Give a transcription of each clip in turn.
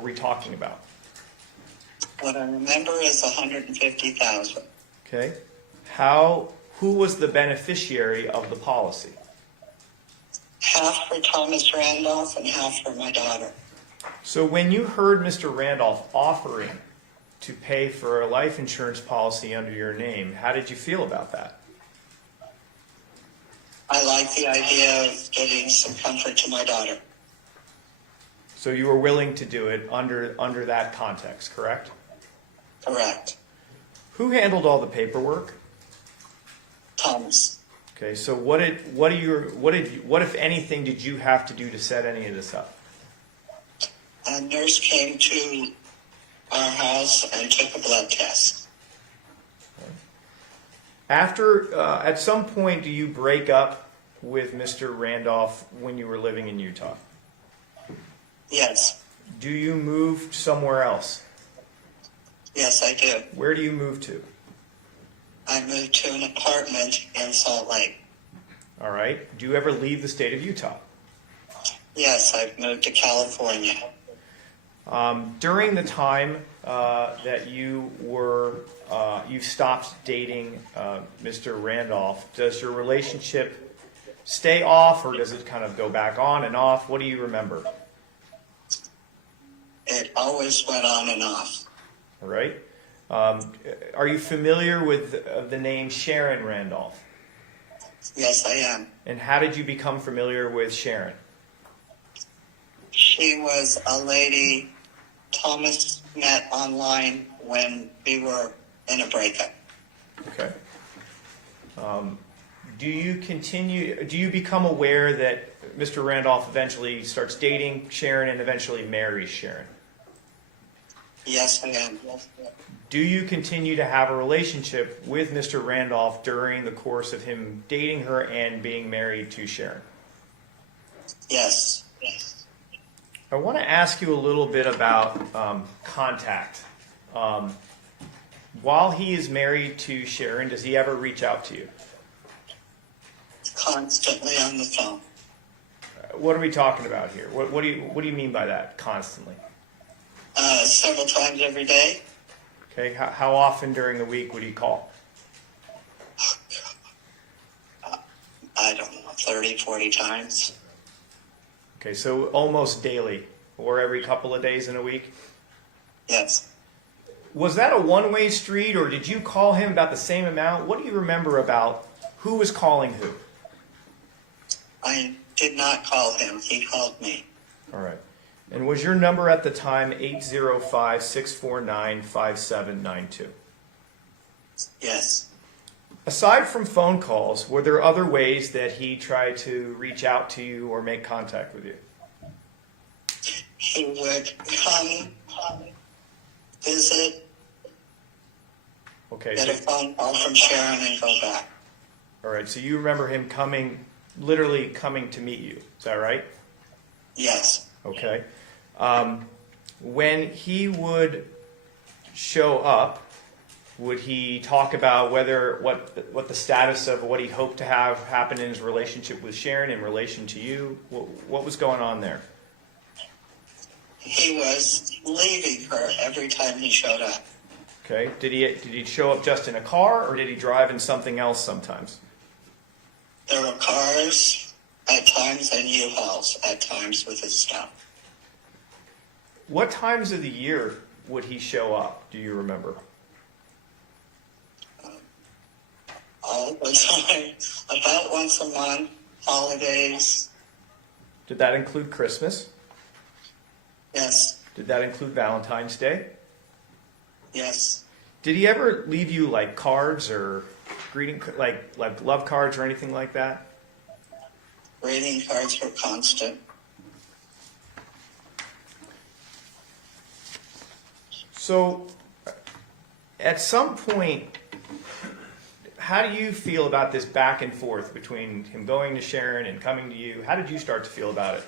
were we talking about? What I remember is $150,000. Okay. Who was the beneficiary of the policy? Half for Thomas Randolph and half for my daughter. So when you heard Mr. Randolph offering to pay for a life insurance policy under your name, how did you feel about that? I like the idea of giving some comfort to my daughter. So you were willing to do it under that context, correct? Correct. Who handled all the paperwork? Thomas. Okay, so what if anything did you have to do to set any of this up? A nurse came to our house and took a blood test. At some point, do you break up with Mr. Randolph when you were living in Utah? Yes. Do you move somewhere else? Yes, I do. Where do you move to? I moved to an apartment in Salt Lake. All right. Do you ever leave the state of Utah? Yes, I've moved to California. During the time that you stopped dating Mr. Randolph, does your relationship stay off, or does it kind of go back on and off? What do you remember? It always went on and off. All right. Are you familiar with the name Sharon Randolph? Yes, I am. And how did you become familiar with Sharon? She was a lady Thomas met online when we were in a breakup. Okay. Do you become aware that Mr. Randolph eventually starts dating Sharon and eventually marries Sharon? Yes, I am. Do you continue to have a relationship with Mr. Randolph during the course of him dating her and being married to Sharon? Yes. I want to ask you a little bit about contact. While he is married to Sharon, does he ever reach out to you? Constantly on the phone. What are we talking about here? What do you mean by that, constantly? Several times every day. Okay, how often during the week would he call? I don't know, 30, 40 times. Okay, so almost daily, or every couple of days in a week? Yes. Was that a one-way street, or did you call him about the same amount? What do you remember about who was calling who? I did not call him. He called me. All right. And was your number at the time 805-649-5792? Yes. Aside from phone calls, were there other ways that he tried to reach out to you or make contact with you? He would come, visit, Okay. get a phone call from Sharon and go back. All right. So you remember him literally coming to meet you. Is that right? Yes. Okay. When he would show up, would he talk about what the status of what he hoped to have happen in his relationship with Sharon in relation to you? What was going on there? He was leaving her every time he showed up. Okay. Did he show up just in a car, or did he drive in something else sometimes? There were cars at times and U-Hauls at times with his stuff. What times of the year would he show up? Do you remember? All the time, about once a month, holidays. Did that include Christmas? Yes. Did that include Valentine's Day? Yes. Did he ever leave you like cards or greeting, like love cards or anything like that? Greeting cards were constant. So, at some point, how do you feel about this back and forth between him going to Sharon and coming to you? How did you start to feel about it?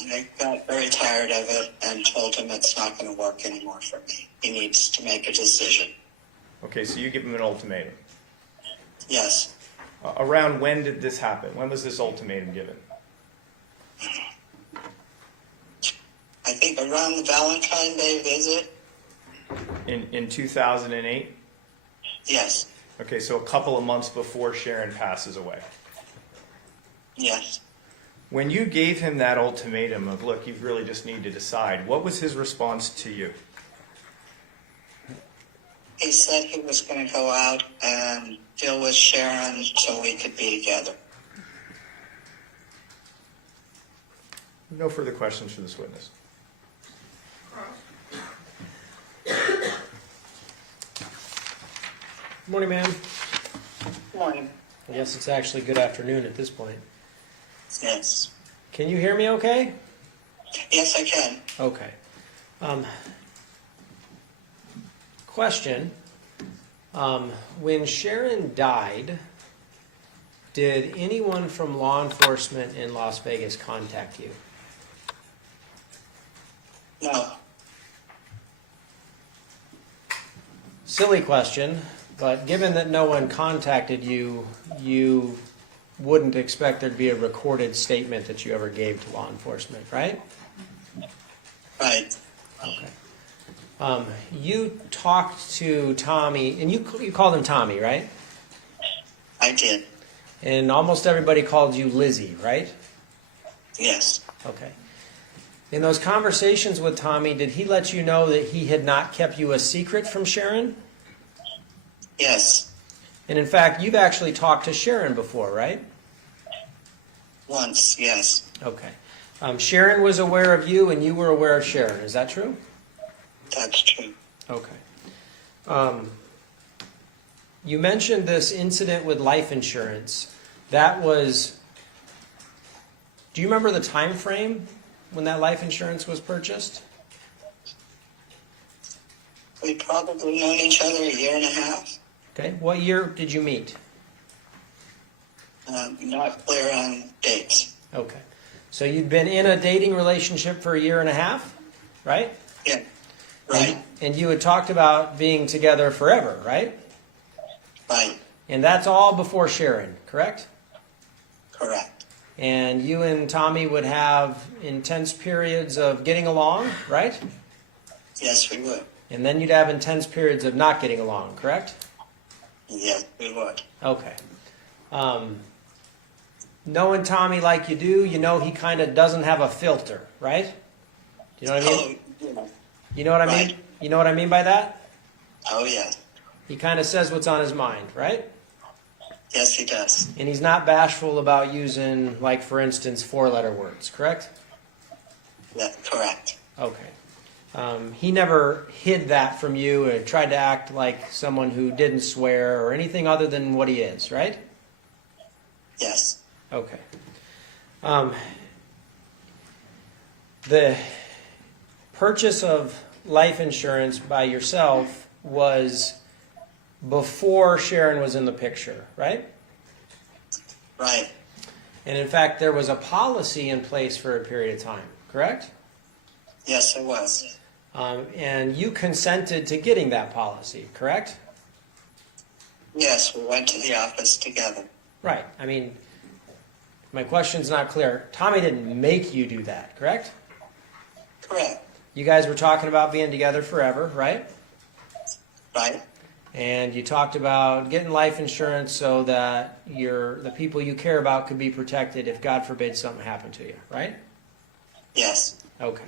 I got very tired of it and told him it's not going to work anymore for me. He needs to make a decision. Okay, so you give him an ultimatum. Yes. Around when did this happen? When was this ultimatum given? I think around the Valentine's Day visit. In 2008? Yes. Okay, so a couple of months before Sharon passes away. Yes. When you gave him that ultimatum of, look, you really just need to decide, what was his response to you? He said he was going to go out and deal with Sharon so we could be together. No further questions for this witness. Morning, ma'am. Morning. I guess it's actually good afternoon at this point. Yes. Can you hear me okay? Yes, I can. Okay. Question. When Sharon died, did anyone from law enforcement in Las Vegas contact you? No. Silly question, but given that no one contacted you, you wouldn't expect there to be a recorded statement that you ever gave to law enforcement, right? Right. Okay. You talked to Tommy, and you called him Tommy, right? I did. And almost everybody called you Lizzie, right? Yes. Okay. In those conversations with Tommy, did he let you know that he had not kept you a secret from Sharon? Yes. And in fact, you've actually talked to Sharon before, right? Once, yes. Okay. Sharon was aware of you and you were aware of Sharon. Is that true? That's true. Okay. You mentioned this incident with life insurance. That was... Do you remember the time frame when that life insurance was purchased? We'd probably known each other a year and a half. Okay. What year did you meet? Not clear on dates. Okay. So you'd been in a dating relationship for a year and a half, right? Yeah. Right. And you had talked about being together forever, right? Right. And that's all before Sharon, correct? Correct. And you and Tommy would have intense periods of getting along, right? Yes, we would. And then you'd have intense periods of not getting along, correct? Yes, we would. Okay. Knowing Tommy like you do, you know he kind of doesn't have a filter, right? Do you know what I mean? Oh, yeah. You know what I mean? Right. You know what I mean by that? Oh, yes. He kind of says what's on his mind, right? Yes, he does. And he's not bashful about using, like, for instance, four-letter words, correct? Yeah, correct. Okay. He never hid that from you or tried to act like someone who didn't swear or anything other than what he is, right? Yes. Okay. The purchase of life insurance by yourself was before Sharon was in the picture, right? Right. And in fact, there was a policy in place for a period of time, correct? Yes, it was. And you consented to getting that policy, correct? Yes, we went to the office together. Right. I mean, my question's not clear. Tommy didn't make you do that, correct? Correct. You guys were talking about being together forever, right? Right. And you talked about getting life insurance so that the people you care about could be protected if, God forbid, something happened to you, right? Yes. Okay.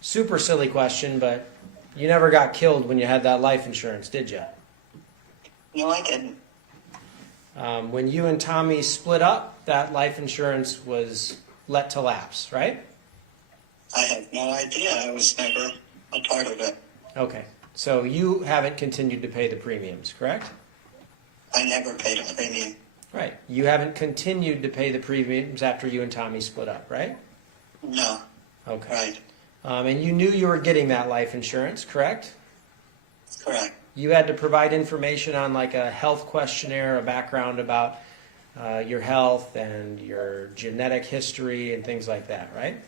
Super silly question, but you never got killed when you had that life insurance, did you? No, I didn't. When you and Tommy split up, that life insurance was let to lapse, right? I have no idea. I was never a part of it. Okay. So you haven't continued to pay the premiums, correct? I never paid a premium. Right. You haven't continued to pay the premiums after you and Tommy split up, right? No. Okay. Right. And you knew you were getting that life insurance, correct? Correct. You had to provide information on like a health questionnaire, a background about your health and your genetic history and things like that, right?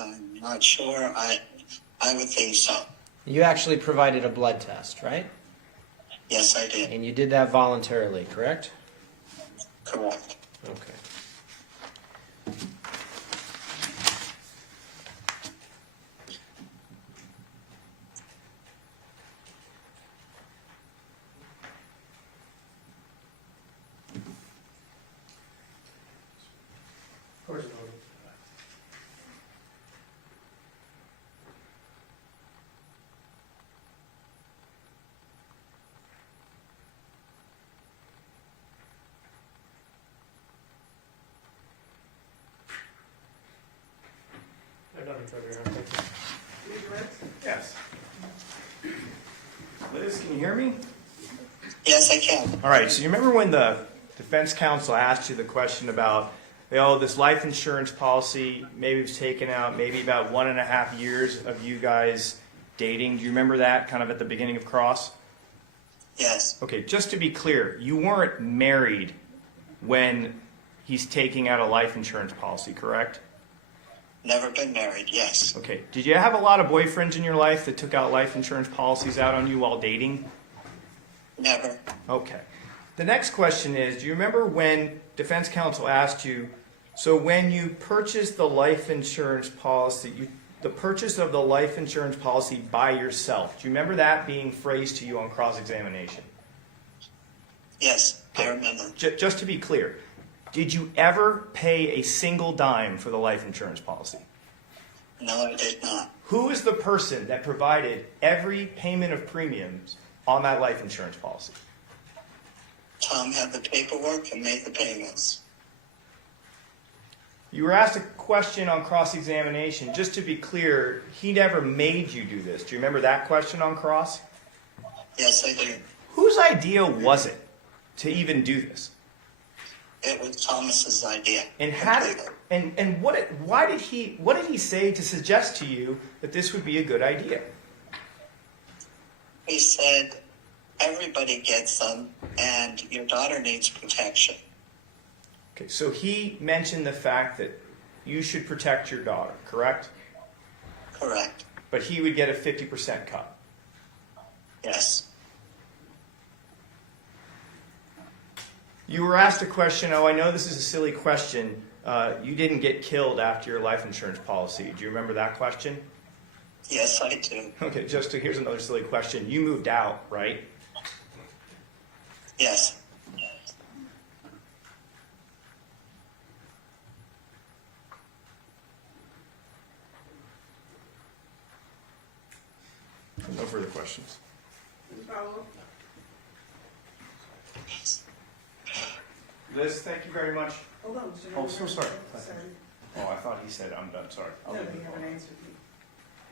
I'm not sure. I would think so. You actually provided a blood test, right? Yes, I did. And you did that voluntarily, correct? Correct. Okay. course, Logan. I've done it for everyone. Thank you. Yes. Liz, can you hear me? Yes, I can. All right, so you remember when the defense counsel asked you the question about, oh, this life insurance policy maybe was taken out maybe about 1.5 years of you guys dating. Do you remember that kind of at the beginning of Cross? Yes, Okay, just to be clear, you weren't married when he's taking out a life insurance policy, correct? never been married, yes. Okay, did you have a lot of boyfriends in your life that took out life insurance policies out on you while dating? Never. Okay. The next question is, do you remember when defense counsel asked you, so when you purchased the life insurance policy, the purchase of the life insurance policy by yourself, do you remember that being phrased to you on cross-examination? Yes, I remember. Just to be clear, did you ever pay a single dime for the life insurance policy? No, I did not. Who is the person that provided every payment of premiums on that life insurance policy? Tom had the paperwork and made the payments. You were asked a question on cross-examination. Just to be clear, he never made you do this. Do you remember that question on cross? Yes, I do. Whose idea was it to even do this? It was Thomas's idea. And how did, Completely. and what did he say to suggest to you that this would be a good idea? He said, everybody gets them, and your daughter needs protection. Okay, so he mentioned the fact that you should protect your daughter, correct? Correct. But he would get a 50% cut. Yes. You were asked a question, I know this is a silly question. You didn't get killed after your life insurance policy. Do you remember that question? Yes, I do. Okay, here's another silly question. You moved out, right? Yes. No further questions. Liz, thank you very much. Hold on, Mr. Oh, so sorry. Sorry. Oh, I thought he said I'm done. Sorry. No, you haven't answered me.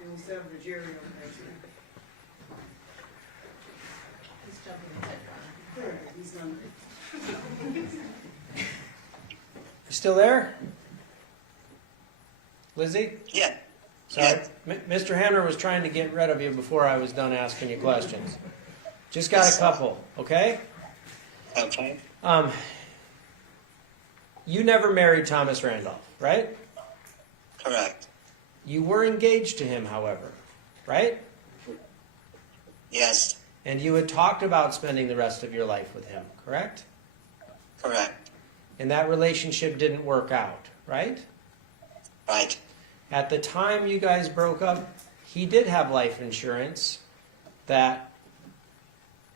And we still have Ruggiero answer. He's jumping ahead. Clearly, he's done. You still there? Lizzie? Yeah. Sorry. Mr. Hamner was trying to get rid of you before I was done asking you questions. Just got a couple, okay? Okay. You never married Thomas Randolph, right? Correct. You were engaged to him, however, right? Yes. And you had talked about spending the rest of your life with him, correct? Correct. And that relationship didn't work out, right? Right. At the time you guys broke up, he did have life insurance that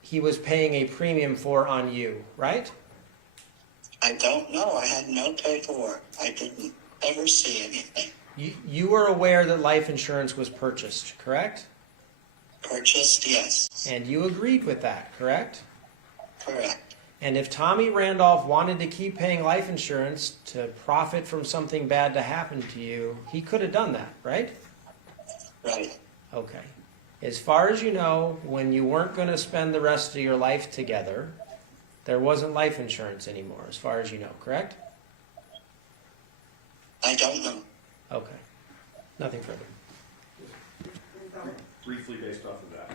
he was paying a premium for on you, right? I don't know. I had no paperwork. I didn't ever see anything. You were aware that life insurance was purchased, correct? Purchased, yes. And you agreed with that, correct? Correct. And if Tommy Randolph wanted to keep paying life insurance to profit from something bad to happen to you, he could have done that, right? Right. Okay. As far as you know, when you weren't going to spend the rest of your life together, there wasn't life insurance anymore, as far as you know, correct? I don't know. Okay. Nothing further. Briefly based off of that.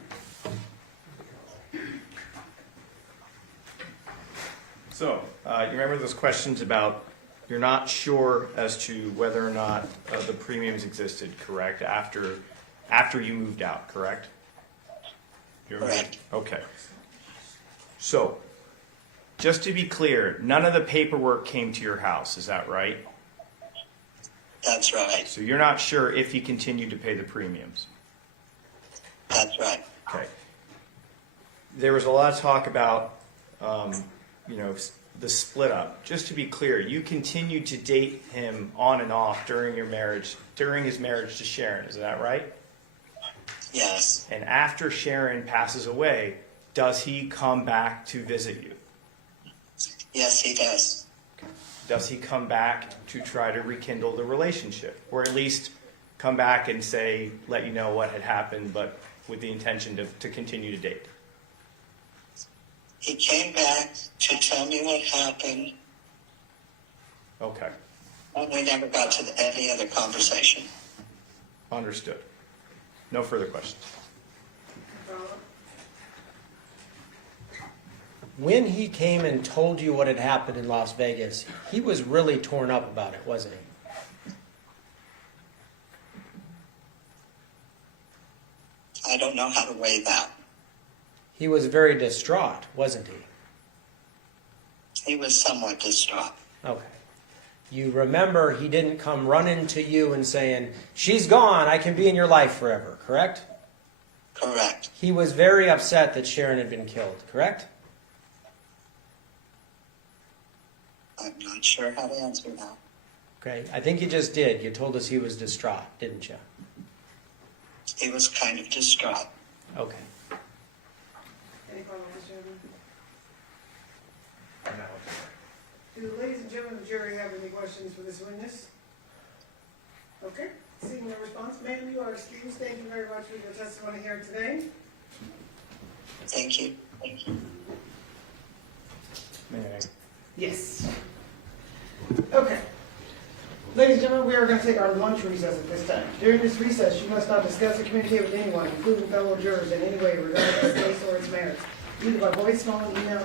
So, you remember those questions about you're not sure as to whether or not the premiums existed, correct? After you moved out, correct? Correct. Okay. So, just to be clear, none of the paperwork came to your house, is that right? That's right. So you're not sure if he continued to pay the premiums? That's right. Okay. There was a lot of talk about, the split up, just to be clear, you continued to date him on and off during your marriage, during his marriage to Sharon, is that right? Yes. And after Sharon passes away, does he come back to visit you? Yes, he does. Does he come back to try to rekindle the relationship? Or at least come back and say, let you know what had happened, but with the intention to continue to date? He came back to tell me what happened, Okay, and we never got to any other conversation. understood. No further questions. When he came and told you what had happened in Las Vegas, he was really torn up about it, wasn't he? I don't know how to weigh that. He was very distraught, wasn't he? He was somewhat distraught. Okay. You remember he didn't come running to you and saying, she's gone, I can be in your life forever, correct? Correct. He was very upset that Sharon had been killed, correct? I'm not sure how to answer that. Okay, I think you just did. You told us he was distraught, didn't you? He was kind of distraught. Okay. Any comments, Chairman? Do the ladies and gentlemen of the jury have any questions for this witness? Okay, seeing no response, ma'am, you are excused. Thank you very much for your testimony here today. Thank you. Thank you. Yes. Okay. Ladies and gentlemen, we are going to take our lunch recess at this time. During this recess, you must not discuss or communicate with anyone, including fellow jurors, in any way regarding this case or its merits, either by voice, phone, email,